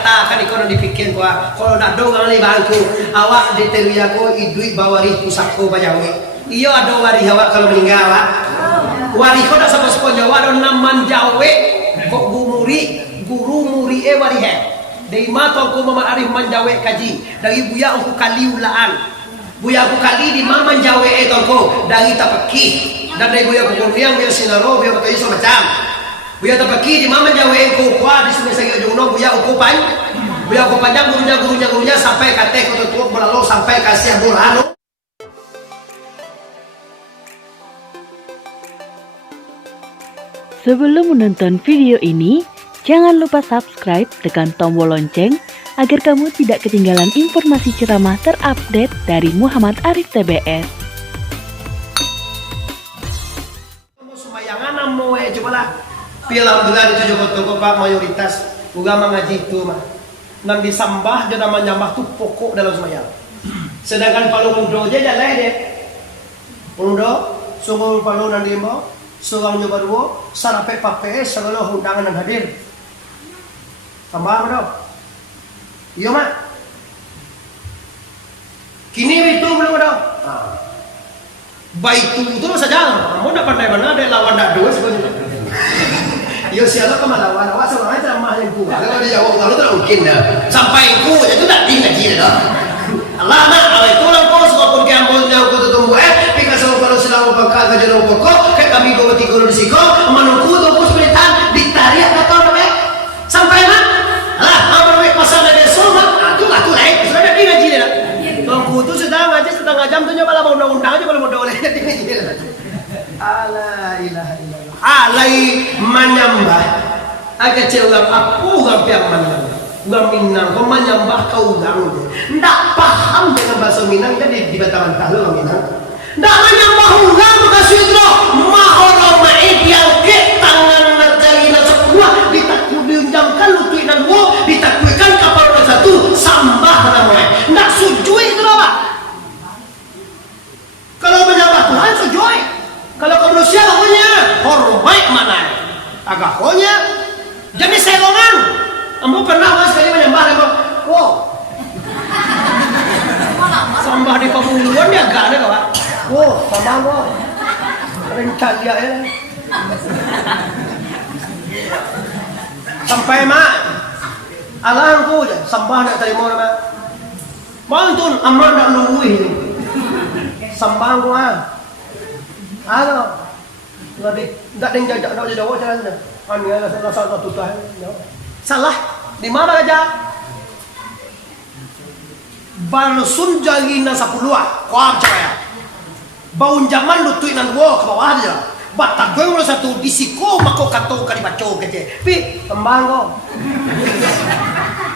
kata kan ikono dipikir gua kalau nak dongang li bangku awak di teriaku idui bawari pusako bayawe iyo ada wari awak kalau meninggal awak wari kau tak sepos Jawa ada naman jawe kok guru muri wari he dari mata aku mama arif manjawe kaji dari buya aku kali ulaan buya aku kali di mama jawe tongko dari tapaki dan dari buya aku kurniang buya sinaro buya betul iso macam buya tapaki di mama jawe aku kuah di sungai segi jono buya aku panjang gurunya sampai kate kau tutup melalui sampai kasih burhanu. Sebelum menonton video ini, jangan lupa subscribe, tekan tombol lonceng agar kamu tidak ketinggalan informasi ceramah terupdate dari Muhammad Arif TBS. Semayangan namu coba lah. Pilam dengan itu juga Pak mayoritas agama ngaji itu mah. Nan disambah dia nama nyambah tuh pokok dalam semayang. Sedangkan palu mudo aja jalan deh. Mudo, sungguh palu nanti mau. Seorang nyoba dua, sampai pakai segala undangan yang hadir. Tambah dong. Iya mak. Kini itu belum dong. Baik itu saja. Kamu nak pandai mana ada lawan dak dua sebenarnya. Yo siapa kemalawan awak seorang aja mah yang kuat. Kalau dia jawab kalau tak mungkin dah. Sampai ku itu tak tinggi dah. Allah nak awak itu lah kau sekolah pergi ambil jauh kau tumbuh pika sama kalau selalu bakal kerja pokok kami go beti guru disiko menunggu tunggu sepuluhan ditarik atau apa sampai mana lah apa namanya pasal dari semua itu lah sudah ada ngaji dah tunggu itu sudah ngaji setengah jam tu nyoba lah undang-undang aja kalau mau boleh ngaji dah ala ilaha illallah alai menyembah agak cewek aku gampiang mana Ugang Minang, kau menyembah kau ugang ndak paham dengan bahasa Minang jadi di Batam Tahu Minang ndak menyembah ugang bukan sudro mahoro maib yang ke tangan najalina sepuluh diunjamkan lutui dan wo ditakwikan kapal satu sambah namanya ndak sujui itu apa kalau menyembah Tuhan sujui kalau manusia lakunya hormat mana agak konya jadi selongan. Kamu pernah sekali menyembah lagi? Wow, sambah di pemuluan dia agak ada kawan. Wow, sambah wow, rencana dia ya. Sampai mak, alangku je sambah nak terima nama. Mantun aman nak luwi ni. Sambah gua. Halo, nggak ada yang jajak nak jawab jalan sana. Anilah salah satu tuh. Salah di mana aja balsun jalina sapuluah kuam caya baun zaman lutui nan wo ke bawah aja batak gue ulah satu disiko mako kato kali baco kece pi kembang kok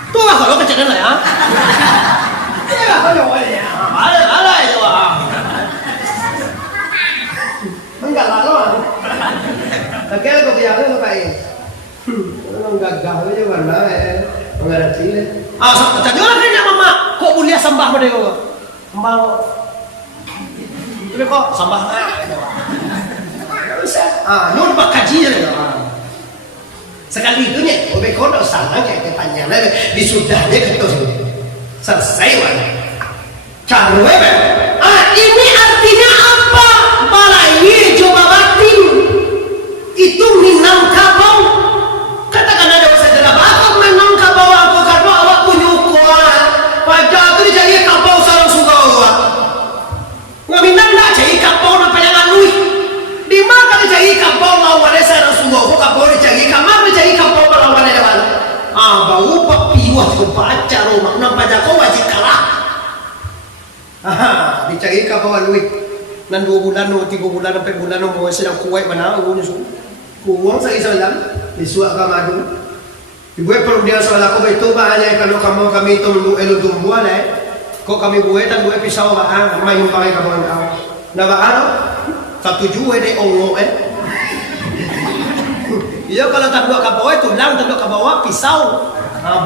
tuh lah kalau kecil lah ya ya kalau ya ala itu ah enggak lalu kakek kau biar lo kayak orang gagal aja mana mengerti le. Tadi orang kena mama kok boleh sambah pada kau? Sambah. Tapi kok sambah bisa. Nun pak kaji je. Sekali itu nya, obe kau dah salah kayak tanya le disudahnya gitu selesai mana? Cari apa? Ini artinya apa? Balai coba batin itu Minang Kabau. Katakan ada bahasa dalam aku memang kabau aku karena awak punya kuat pada tu jadi kabau sarang sugawa ngaminang nak jadi kabau nak panjangan lui di mana jadi kabau lawan sarang sugawa kabau jadi kamar jadi kabau lawan dewan bau papiwah tu baca rumah nampak jago wajib kalah dicari kabau lui nan 2 bulan 3 bulan sampai bulan mau sedang kuat mana urusan uang saya salam disuak kamadu ibu perlu dia soal aku itu bahaya kalau kami itu elu tumbuhan kok kami buat dan buat pisau main pakai kamu kau nah bahano satu juwe deh ongo iya kalau tak dua kabawa tulang tak dua kabawa pisau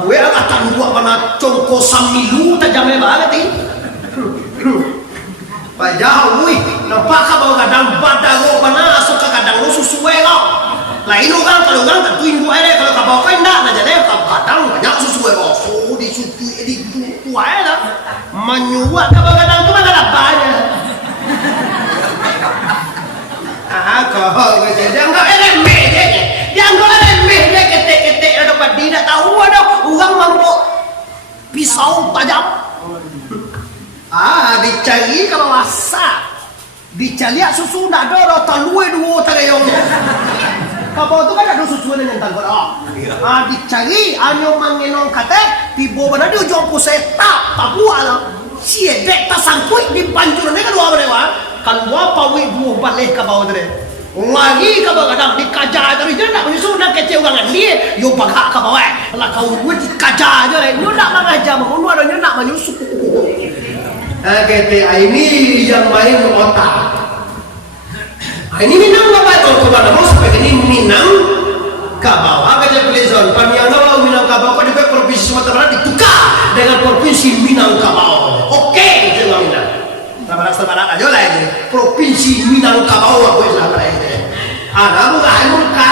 buat akan dua mana congko samilu tajamnya banget ini padahal wih nampak kabawa kadang badago mana asuk kadang lu susuwe kok lain orang kalau orang tentuin gue kalau kabawa kau enggak nah jadi kadang banyak susuwe kok menyuap kadang-kadang itu mana apanya. Kau dia enggak remeh dia enggak remeh dia ketek-ketek ada dapat tidak tahu ada orang mampu pisau tajam. Dicari kalau masak dicari susu nak ada talue dua tagayong. Kapau tu kan ada susu dengan tangkol. Dicari anyo mangenong kate tibo bana di ujung puseta Papua lah. Siedek tasangkui di pancuran ni kedua mereka. Kalau pawi buah balik kapau tu. Lagi kapau kadang dikajar dari dia nak menyusun nak kecil orang dia. Yo pakai kapau lah kau buat dikajar je. Yo nak mengajar mau ada yo nak menyusun. Ini yang main otak. Ini Minang apa itu? Kepada bos, ini Minang Kabau. Agaknya pelizon. Paniano Minang Kabau. Kau di provinsi Sumatera Barat ditukar dengan provinsi Minang Kabau. Oke, itu yang Minang. Sumatera Barat aja lah ini. Provinsi Minang Kabau aku Sumatera ini. Ada bukan?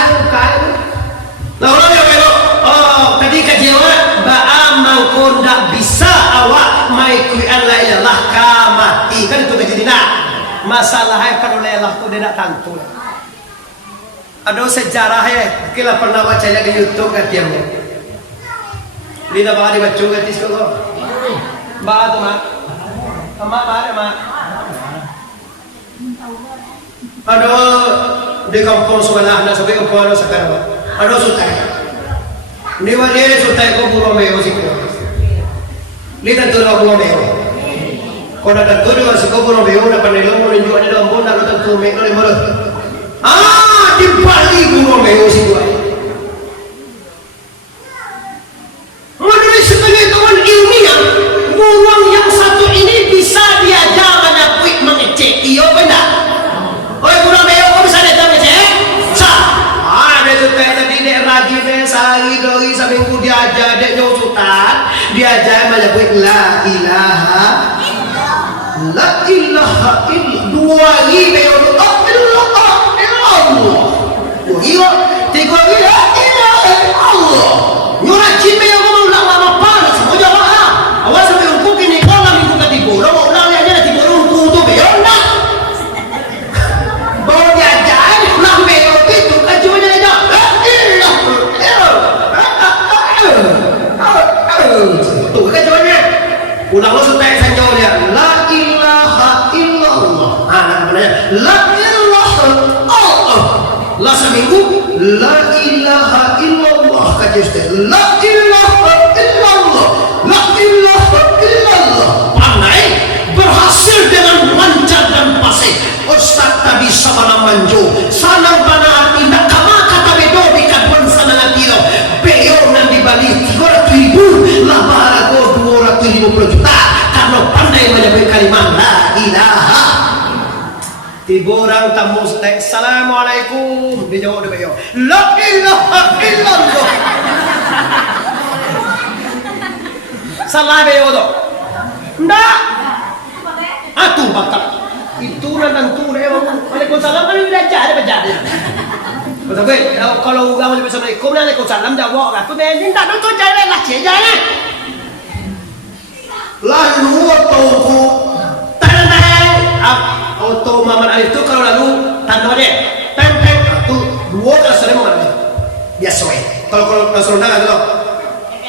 Lalu dia bilang, tadi kajian Ba'a mangkon tak bisa awak mai kuian la ilallah kamati kan itu kejadian masalahnya kalau la ilallah tu dia tak tentu. Ada sejarahnya kita pernah baca di YouTube katanya. Lina bawa di baca kat situ kok. Bawa tu mak. Mak bawa mak. Ada di kampung sebelah nak sampai kampung sekarang. Ada sutai. Ni wale sutai ko puro meo sikko. Lita tu lo puro meo. Kona ta tu lo sikko puro meo na panelo mo rindu ada lombo na ta tu meo le moro. Di Bali puro meo sikko. Menurut sepengetahuan ilmiah, burung yang satu ini bisa diajar menyapui mengecek. Iyo benar. Oi puro meo kau bisa diajar mengecek? Ada sutai tadi dek rajin sehari doi seminggu diajar dek jauh sultan diajar menyebut la ilaha illallah dua ribu illallah dua tiga la ilaha illallah nyurah cime yang mau ulang lama panas semua jamaah awas sampai hukum kini kalau minggu ketiga lo mau ulang aja nanti baru hukum tu beyon nak baru diajar ulang beyon itu kan cuma jadi tuh kan jawabannya ulang lo setek senjol dia la ilaha illallah namanya la ilaha Allah la seminggu la ilaha illallah kaji ustaz la ilaha illallah la ilaha illallah pandai berhasil dengan lancar dan fasih ustaz tadi sama manjo sanang bana indah kama kata bedo bikaduan sanang atiro beyo nan di Bali 300.000 labara ko 250 juta karena pandai menyebut kalimat la ilaha. Tiba orang tamu setek assalamualaikum dijawab dia beyo la ilaha illallah. Salah beyo tu ndak atuh bakal itu dan tu dia waalaikumsalam kan dia ajar dia baca dia. Betul kalau orang macam Assalamualaikum dan Waalaikumsalam jawab kan tu dia tak tahu jalan lah cie jalan. Lalu auto tentang auto Muhammad Alif tu kalau lalu tanda dia tentang tu dua kali sering Muhammad biasa kalau Rasulullah kan tu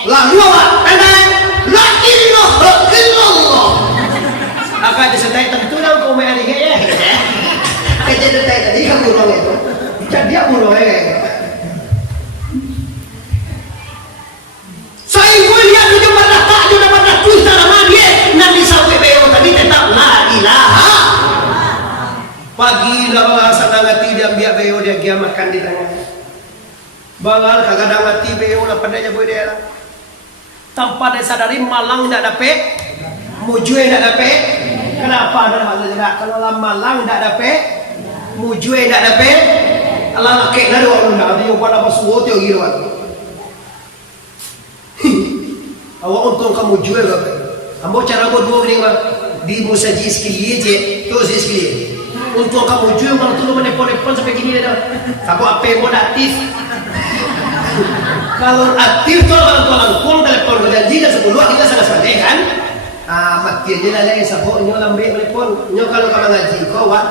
lalu awak tentang la ilaha illallah akan disertai tentu dah kau main ni ya kerja tadi kan burung itu jadi dia burung saya pun lihat dia pada tak dia pada tulis nama dia nanti sampai beo tadi tetap la ilaha pagi dah bahasa ngati dia biar beo dia gia makan di tengah bangal kagak ada ngati beo lah pandainya boy dia tanpa dia sadari malang tidak dapat mujue tidak dapat kenapa ada hal tidak kalau malang tidak dapat mujue tidak dapat Allah laki na doon na dia pada pasuot yung ginawa. Awak untung kamu jual gak? Ambo cara buat dua gini mah di musa jis kiliye je, tu jis kiliye. Untung kamu jual malah tu lo menepon sampai gini dah. Kamu apa mau aktif? Kalau aktif tu orang tua langkung telepon berjanji dan 10 kita sangat santai kan? Mati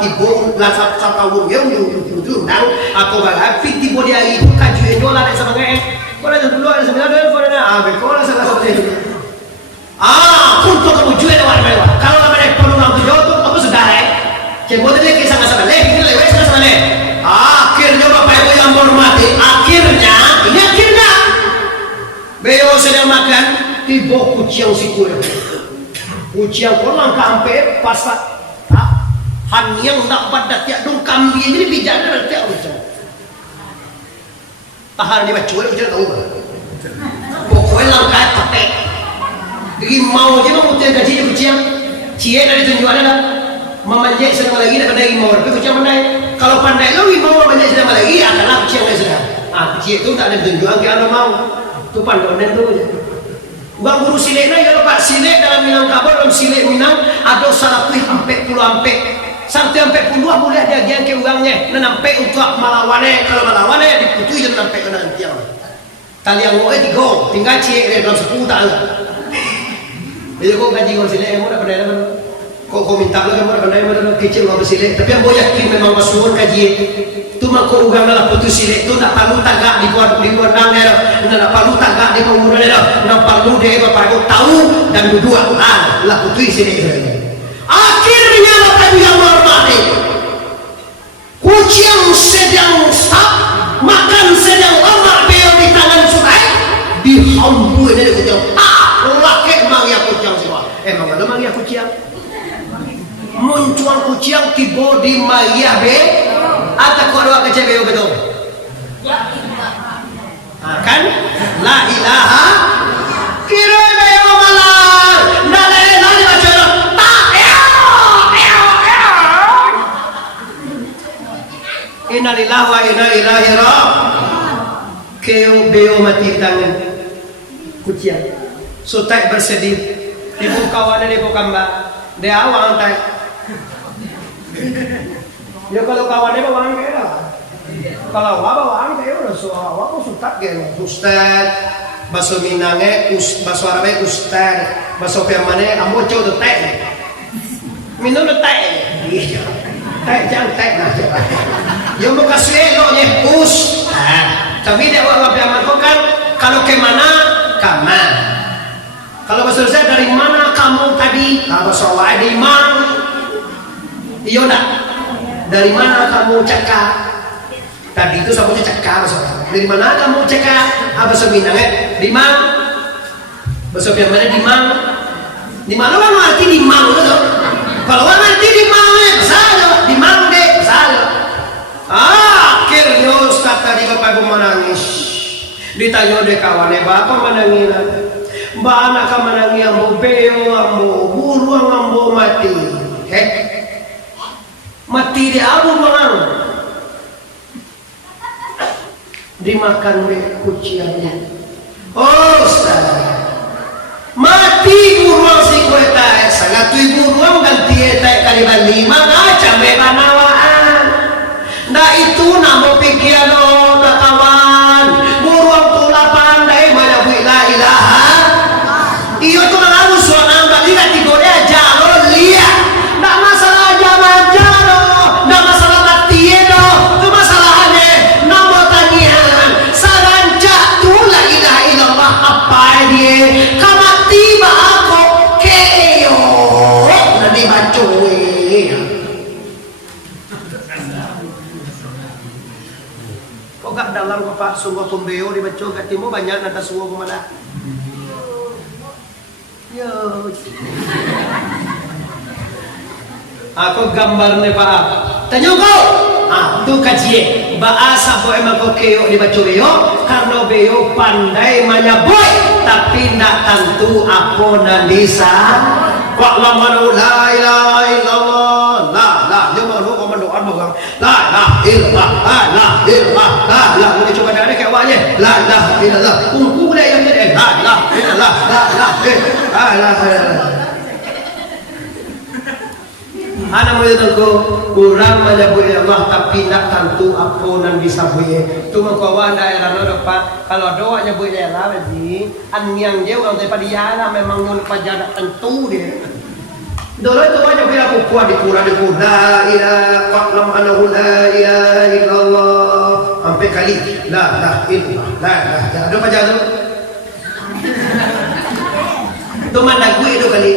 tibo langsap sakawung yang undang atau bagai tibo dia itu kaju endola dan sebagainya. Kalau ada dulu ada sembilan dan kalau ada kalau salah satu untuk kamu jual orang mewah. Kalau namanya peluang tujuh tu kamu sudah Kemudian dia kisah nggak sama ini lewat sama akhirnya bapak ibu yang hormati, ini akhirnya beliau sedang makan tiba kucing si kuda. Kucing pulang kampe pasat, han yang tak pada tiap dong kambing jadi bicara tiap ucap. Tahan dia baca ucap tahu kan? Pokoknya langkah pakai. Jadi mau je mau tiap gaji kucing, cie dari tunjukan ada. Memanjat sedang lagi nak pandai mau, tapi kucing pandai. Kalau pandai lebih mau memanjat sedang lagi, adalah kucing yang sedang. Kucing itu tak ada tunjukan ke anda mau. Tu pandangan tu je. Bang guru silek na kalau pak silek dalam Minangkabau dalam silek Minang ada salah pih sampai puluh sampai puluh boleh ada yang ke orangnya nampak untuk melawannya. Kalau melawannya diputui jangan nampak kena nanti yang. Tali yang mau tiga tinggal cie dalam 10 tahun. Jadi kau gaji kau silek mau dah pandai dah. Kau minta lagi mau pandai mana kecil mau bersilek, tapi yang boleh yakin memang masuk kaji tu mak kau ugang dalam putus silek tu tak perlu tagak di luar nang nak perlu tagak di pengguna dia nak perlu dia bapak kau tahu dan dua lah putus silek akhirnya bapak yang hormati kucing sedang stop makan sedang lama beliau di tangan sungai dihambui dari kucing laki emang ya kucing semua emang ada emang ya kucing muncul kucing tiba di Maya be atau korwa kecebeo betul kan la ilaha kira beo malar nale baca inna lillahi wa inna ilaihi raji'un keo beo mati tangan kucing sutai bersedih ibu kawan dan ibu kamba dia awang tak ya kalau kawannya bawang kayak dah kalau bawang kayak udah soal aku sutak gitu ustad bahasa Minangnya bahasa Arabnya ustad bahasa Firmannya ambo cow tuh teh minum tuh teh teh jangan teh nah yang mau kasih lo nya ustad tapi dia orang Firman kan kalau kemana kaman kalau bahasa saya dari mana kamu tadi bahasa Arab di mana iya nak dari mana kamu cekak tadi itu sampai cekak dari mana kamu cekak apa sebenarnya di mana bahasa Firmannya di mana orang arti di mana tu kalau orang arti di mana saja di mana deh saja akhirnya Ustaz tadi bapak ibu menangis ditanya deh kawannya bapak menangis mbak anak menangis ambo beo ambo buruang ambo mati mati di abu bang dimakan oleh kucingnya Ustaz mati buruang si kueta sangat tu buruang ganti eta kali lima ngaca mebanawaan ndak itu namo pikiran nak kawan buruang tu lapan dai mana la ilaha iyo tu mengalu suara nambah lihat di gode aja lo lihat ndak masalah jamaah ndak masalah mati do tu masalahnya namo tangian saranca tu la ilaha illallah apa dia kamati ba aku keyo nanti bacoe kok gak dalam kok Pak sungguh tumbeo di baco gak timo banyak nada suwo kemana yo aku gambarnya Pak tanya kau tu kajian bahasa boy emang keyo di baco beo karena beo pandai manyaboy tapi nak tentu apa nandisa kok lamanu la ilaha illallah la dia malu kau mendoa bang la ilaha la boleh coba dari kayak awaknya la ilaha illallah kumpul yang jadi la ilaha illallah la Anak muda tu kurang menyebut Allah tapi nak tentu apa nan bisa buye. Tu mengkawan daerah lo Pak. Kalau doa nyebut daerah lagi, an yang dia orang daripada dia lah memang non pajadak tentu dia. Dulu itu banyak bila aku kuat di Quran la ilaha qatlam anahu la ilaha illallah sampai kali la illallah la ada apa jangan itu mana gue itu kali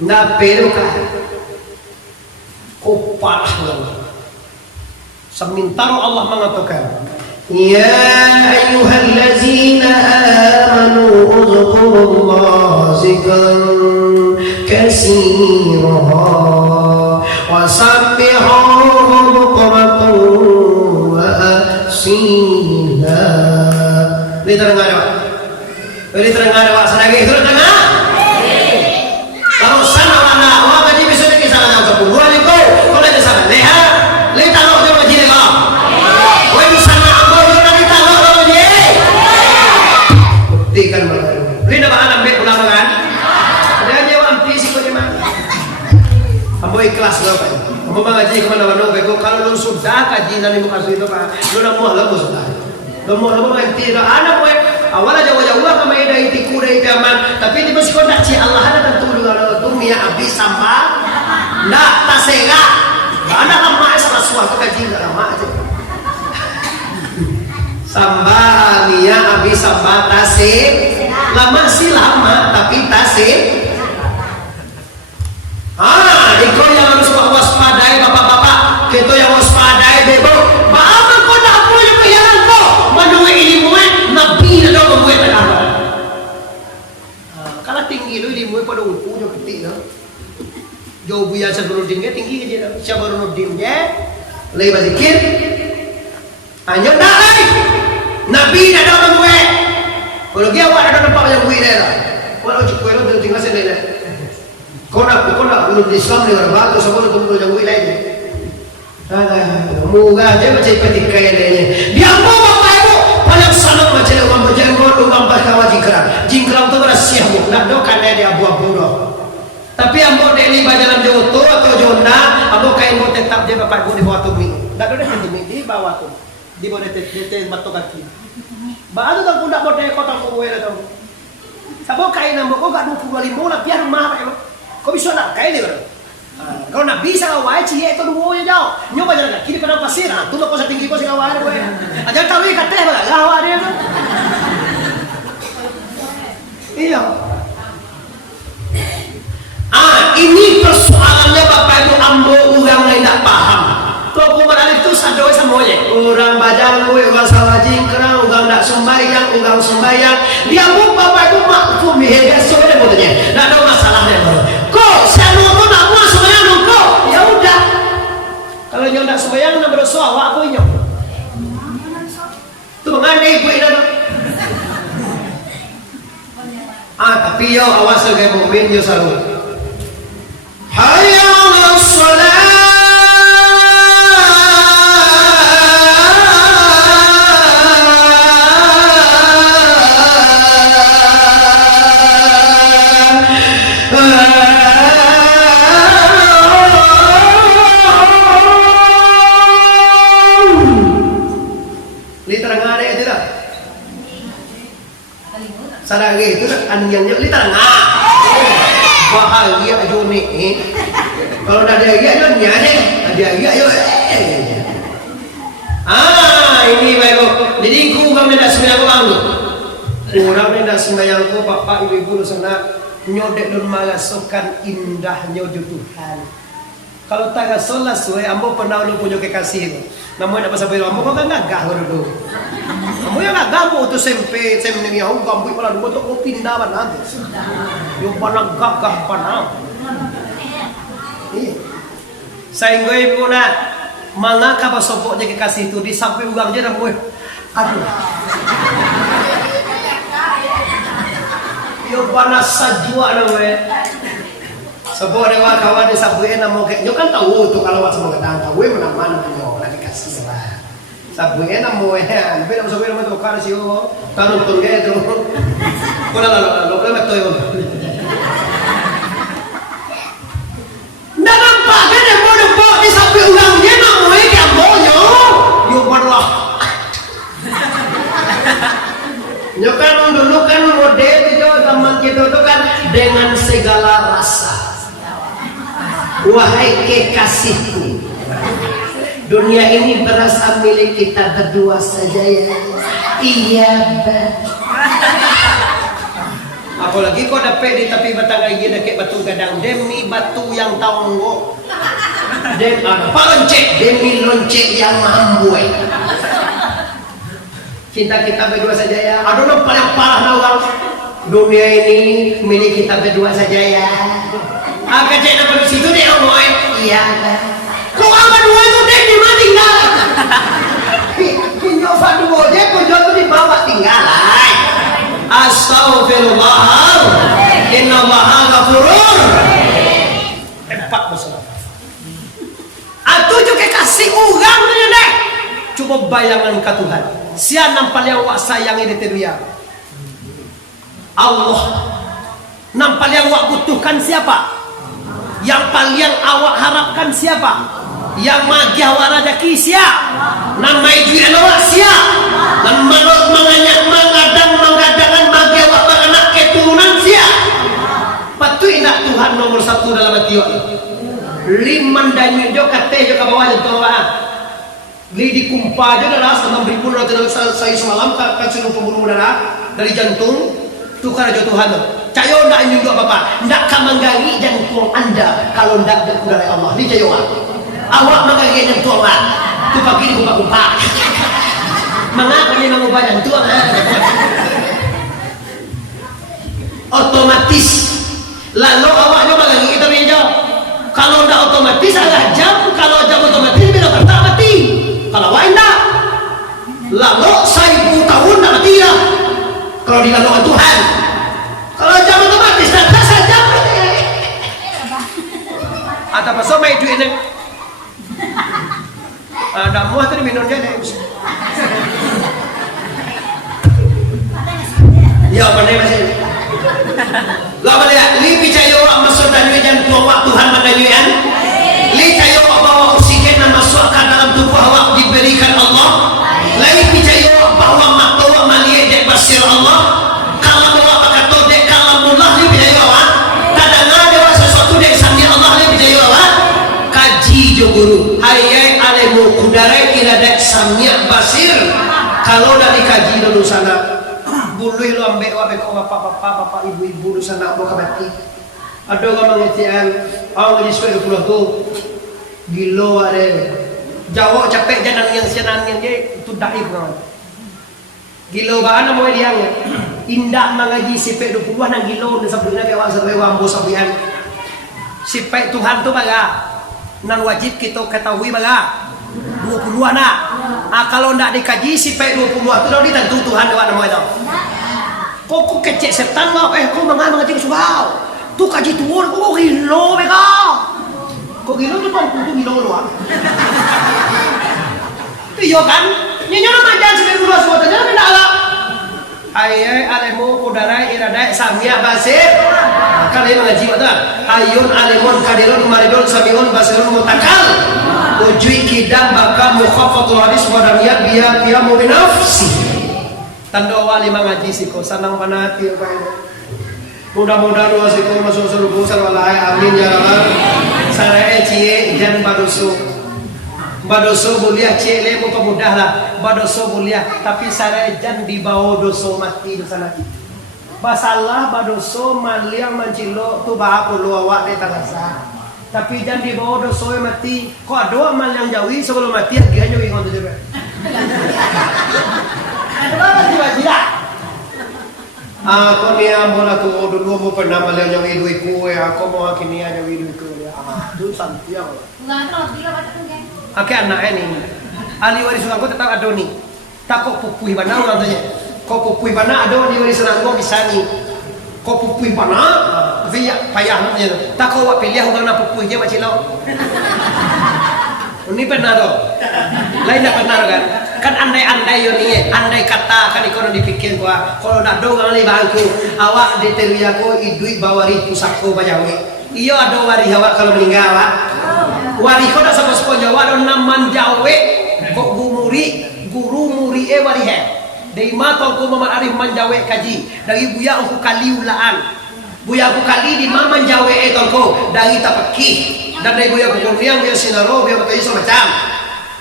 nggak peru kah kuparah Allah sementara Allah mengatakan ya ayyuhallazina amanu uzkurullaha zikran katsira wa sabbihuhu bukratan wa asila. Ini terdengar Pak? Ini terdengar Pak? Sadagi itu terdengar? Kalau sana mana orang tadi bisa kita sangat jauh bukan itu kalau ada sana leha leha tahu dia macam ni kah? Wei sana ambo dia tadi tahu kalau dia bukti kan baru beli dah bahan ambil pulang kan ada aja orang pisi kau di mana ambo ikhlas lah Pak ambo mengaji kemana-mana kalau lu sudah kaji nanti muka itu Pak lu nak muah lah sudah lu muah mengerti dah anak gue awal aja wajah kama ida itiku dari zaman tapi di masih kontak ci Allah ada tentu dengan dunia habis sama ndak tasega ada lama sama suatu kaji nggak lama aja samba nia habis samba tase lama sih lama tapi tase itu yang harus waspadai bapak-bapak itu yang waspadai bebo bapak kau tak punya bayaran kok menurut ilmu nabi ada membuat apa kalau tinggi lu ilmu pada punya ketik dah jauh buaya sebelum dia tinggi aja sebelum dia lebih sedikit hanya dah nabi ada membuat kalau dia awak ada nampak yang buaya dah kalau cukup itu tinggal sendiri kau nak belum Islam ni orang bagus sama tu tu yang buaya lagi muga dia macam petik kaya dia mau bapak ibu paling senang macam orang berjenggot orang berkawan jingkrang tu berasiah nak dokan dia abu-abu dah tapi ambo deli bajalan joto atau jona ambo kain mau tetap dia bapak ibu di bawah tumi nak ada tumi di bawah tu di bawah tete batu kaki baru tak pundak mau dek kota kau boleh tahu sabo kain ambo kau gak 25 lah biar rumah apa kau bisa nak kain ni bro kalau nak bisa awak cie itu dulu ya jauh nyoba jalan kiri pada pasir tu lo kau setinggi kau sih awak ada aja tahu ni kata apa awak dia tu iya ini persoalannya bapak ibu ambo orang lain tak paham toko beralih itu sadoi semuanya orang badan gue orang salah jingkrang orang tak sembahyang orang sembahyang dia pun bapak ibu maklum dia sebenarnya betulnya tak ada masalahnya kok saya nunggu nak buat sembahyang nunggu ya udah kalau yang tak sembahyang nak berdoa awak apa nyok tu mengandai gue dah tapi yo awas sebagai mukmin yo selalu hayya 'alas shalah sarage itu anjangnya li tengah bahagia aja nih kalau ada bahagia aja nyanyi ada bahagia ayo ini baik jadi ku kami dah sembahyang bangun orang ni dah sembahyang ku bapak ibu sana nyodek dan merasakan indahnya Tuhan kalau tak solat suai ambo pernah lu punya kekasih namun apa sampai ambo kau kan gagah dulu ambo yang gagah tu sempe ni aku gambu pala dulu tu kau pindah mana yung panang gagah panang saya ingin ibu nak mengapa sopoknya kekasih itu di samping uang je dah boy aduh yung panas sajua na we sebuah dewa kawan di sabuin mau kayak nyo kan tahu tuh kalau waktu mau ketang tahu mana nyo lagi kasih lah sabuin mau ya lebih dari sabuin mau tuh karena sih kalau tuh gitu kalau lo betul yo nggak nampak kan yang mau dapet di sabuin ulang dia mau kayak mau yo parlah nyo kan dulu kan model itu zaman kita itu kan dengan segala rasa. Wahai kekasihku, dunia ini berasa milik kita berdua saja ya. Iya, apalagi kau dapat di tepi batang lagi dekat batu gadang demi batu yang tangguh. Demi apa lonceng? Demi lonceng yang mambuai. Cinta kita berdua saja ya. Aduh, lo paling parah nawang. Dunia ini milik kita berdua saja ya. Agak cek dapat situ deh omoy. Iya. Kau apa dua itu deh di mana tinggal? Pinjau dua deh, kau jatuh di bawah tinggal. Astaghfirullah. Innallaha ghafurur. Empat besar. Atuh juga kasih orang ni deh. Coba bayangan ke Tuhan. Siapa nampak yang awak sayangi di dunia? Allah. Nampak yang awak butuhkan siapa? Yang paling awak harapkan siapa? Yang magi awak rezeki siapa? Nama itu yang awak siapa? Dan mengadang-mengadangan magi awak anak keturunan siapa? Patu indah Tuhan nomor satu dalam hati awak. Liman dan nyo kate jo ka bawah jo bawah. Li dikumpa jo dah sama beripun rata saya semalam kan suruh pembunuh darah dari jantung tu karena jo Tuhan. Cayo ndak nyo apa-apa. Ndak ka manggangi jantung Anda kalau ndak berkurang dari Allah. Ni cayo awak manggangi jantung Allah. Tu pagi dikumpa-kumpa. Mengapa ni mengubah jantung? Otomatis lalu awaknya manggangi kita pinjau. Kalau tidak otomatis adalah jam, kalau jam otomatis bila kereta mati. Kalau lain tak, lalu 1000 tahun tak mati lah. Kalau dilakukan Tuhan, kalau jam otomatis tak saja mati. Atau pasal main duit ni, ada muat tu minum je deh. Ya, pandai masih. Lah balik, li percaya awak masuk dalam jantung awak Tuhan mandayuan. Li percaya awak bawa oksigen dan masukkan dalam tubuh awak diberikan Allah. Li percaya awak bahawa mata awak melihat dek basir Allah. Kalau awak berkata dek kalamullah li percaya awak. Kadang ada awak sesuatu dek sambil Allah li percaya awak. Kaji jo guru. Hayai alemu kudarai kira dek sambil basir. Kalau dah dikaji dulu sana. Bului lu ambek wa beko bapak ibu-ibu lu sana mau kabati. Ada orang mengetian, awak di sekolah pulau tu gilo ada. Jawab capek jalan yang sianan yang dia itu daif kawan. Gilo ba ana mau liang. Indah mengaji sipek 20-an nang gilo sabuna ke awak sampai wambo sabian. Sipek Tuhan tu baga. Nan wajib kita ketahui baga. 20-an nak. Kalau ndak dikaji sipek 20-an tu dah ditentu Tuhan awak nama itu. Kok kecek setan kau kau mengaji subau. Tu kaji tuan kok gilo mereka. Kok gilo tu kan tu gilo luar. Tu yo kan. Nyonya nama jangan sampai luar semua jangan benda alam. Ayai alemu kudarai iradai samia basir. Kalian mengaji betul. Ayun alemun kadirun maridun samiun basirun mutakal. Ujui kidam baka mukhafatul hadis wadamiyat biya mubinafsi. Tanda wali mengaji siko sanang panati apa ini. Mudah-mudahan doa siko masuk surga sarwalai amin ya rabbal. Sarai cie jan badoso. Badoso mulia cie le mu pemudah lah. Badoso mulia tapi sarai jan di bawah doso mati dosa lagi. Basalah badoso maliang mancilo tu bah puluh awak de tagasa. Tapi jangan di bawah dosa mati. Kok doa mal yang jauhi sebelum mati dia jauhi ngono tu. Ada wajib aku ni ambola tu dulu mo pernah mal yang jauhi duit ku aku mau kini aja jauhi duit ku ya. Dulu santiang. Oke anak ini. Ali waris aku tetap ada ni. Tak kok pupui bana orang tanya. Kok pupui bana ada di waris aku bisa ni. Kok pupui bana via payah namanya. Tak kau buat pilih orang nak pupui je macam lo. Ini benar tu. Lain tak benar kan? Kan andai-andai yo ni, andai kata kan ikon dipikir gua. Kalau nak dong kali bangku, awak deterui aku idui bawari pusako bajawi. Iyo ada wari awak kalau meninggal awak. Wari kau dah sama sepon Jawa ada naman Jawa. Kok guru muri wari he. Dari mata aku Muhammad Arif menjawe kaji. Dari buya aku kali ulaan. Buya aku kali di mama menjawe tongko dari tapaki. Dan dari buya aku kurniang buya sinaro buya betul semacam.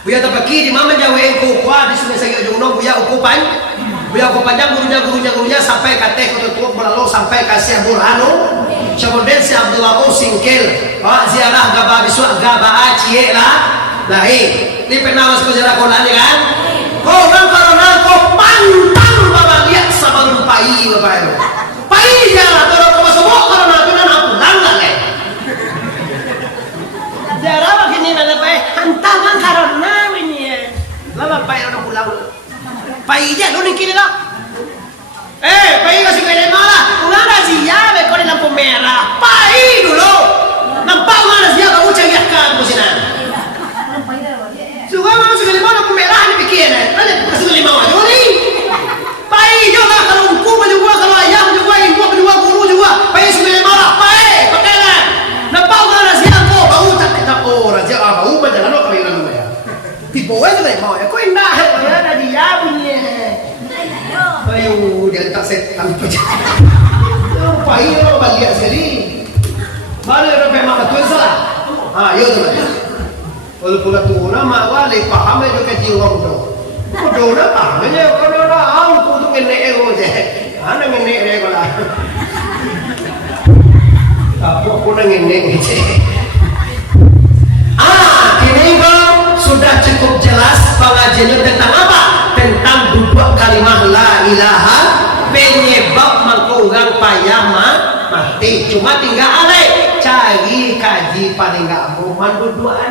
Buya tapaki di mama menjawe aku kuah di sungai sagi ujungno buya aku panjang gurunya sampai kate ketua melalui sampai kasih burhanu. Kemudian si Abdullah Singkil, ziarah gaba bisu gaba acie lah. Ini pernah masuk sejarah Quran kan? Kau karena kau pantang bapak lihat sama rumpai bapak itu. Pai jalan kalau kau masuk karena aku nak pulang lah. Ziarah begini mana pai? Hantaman karena ini. Lama pai orang pulang. Pai je lu nikir lah. Pai kasih kaya malah. Ulang razia be kau di lampu merah. Pai dulu. Nampak mana razia kau carikan musinan. Juga mau sekali mau lampu merah ni pikir ada sekali mau aja ni. Pai je lah kalau uku juga kalau ayam juga ibu juga guru juga. Pai sekali malah. Pai pakailah. Nampak mana razia kau bau tak razia bau macam mana kau yang lalu ya. Tipu aja ni mau ya. Kau indah ya ada dia punya. Ayo dia tak setan pecah. Pai orang balik sekali. Mana orang memang betul salah. Yo tu. Kalau pula tu nama wali paham itu kecil orang tu. Kau dah paham je. Kau dah tahu tu tu ngenek aku je. Mana ngenek dia kau lah. Aku nak ngenek je. Kini kau sudah cukup jelas pengajiannya tentang apa? Tentang dua kalimat la ilaha penyebab mengkurang payah mati. Cuma tinggal alai cari kaji paling enggak mau mandu dua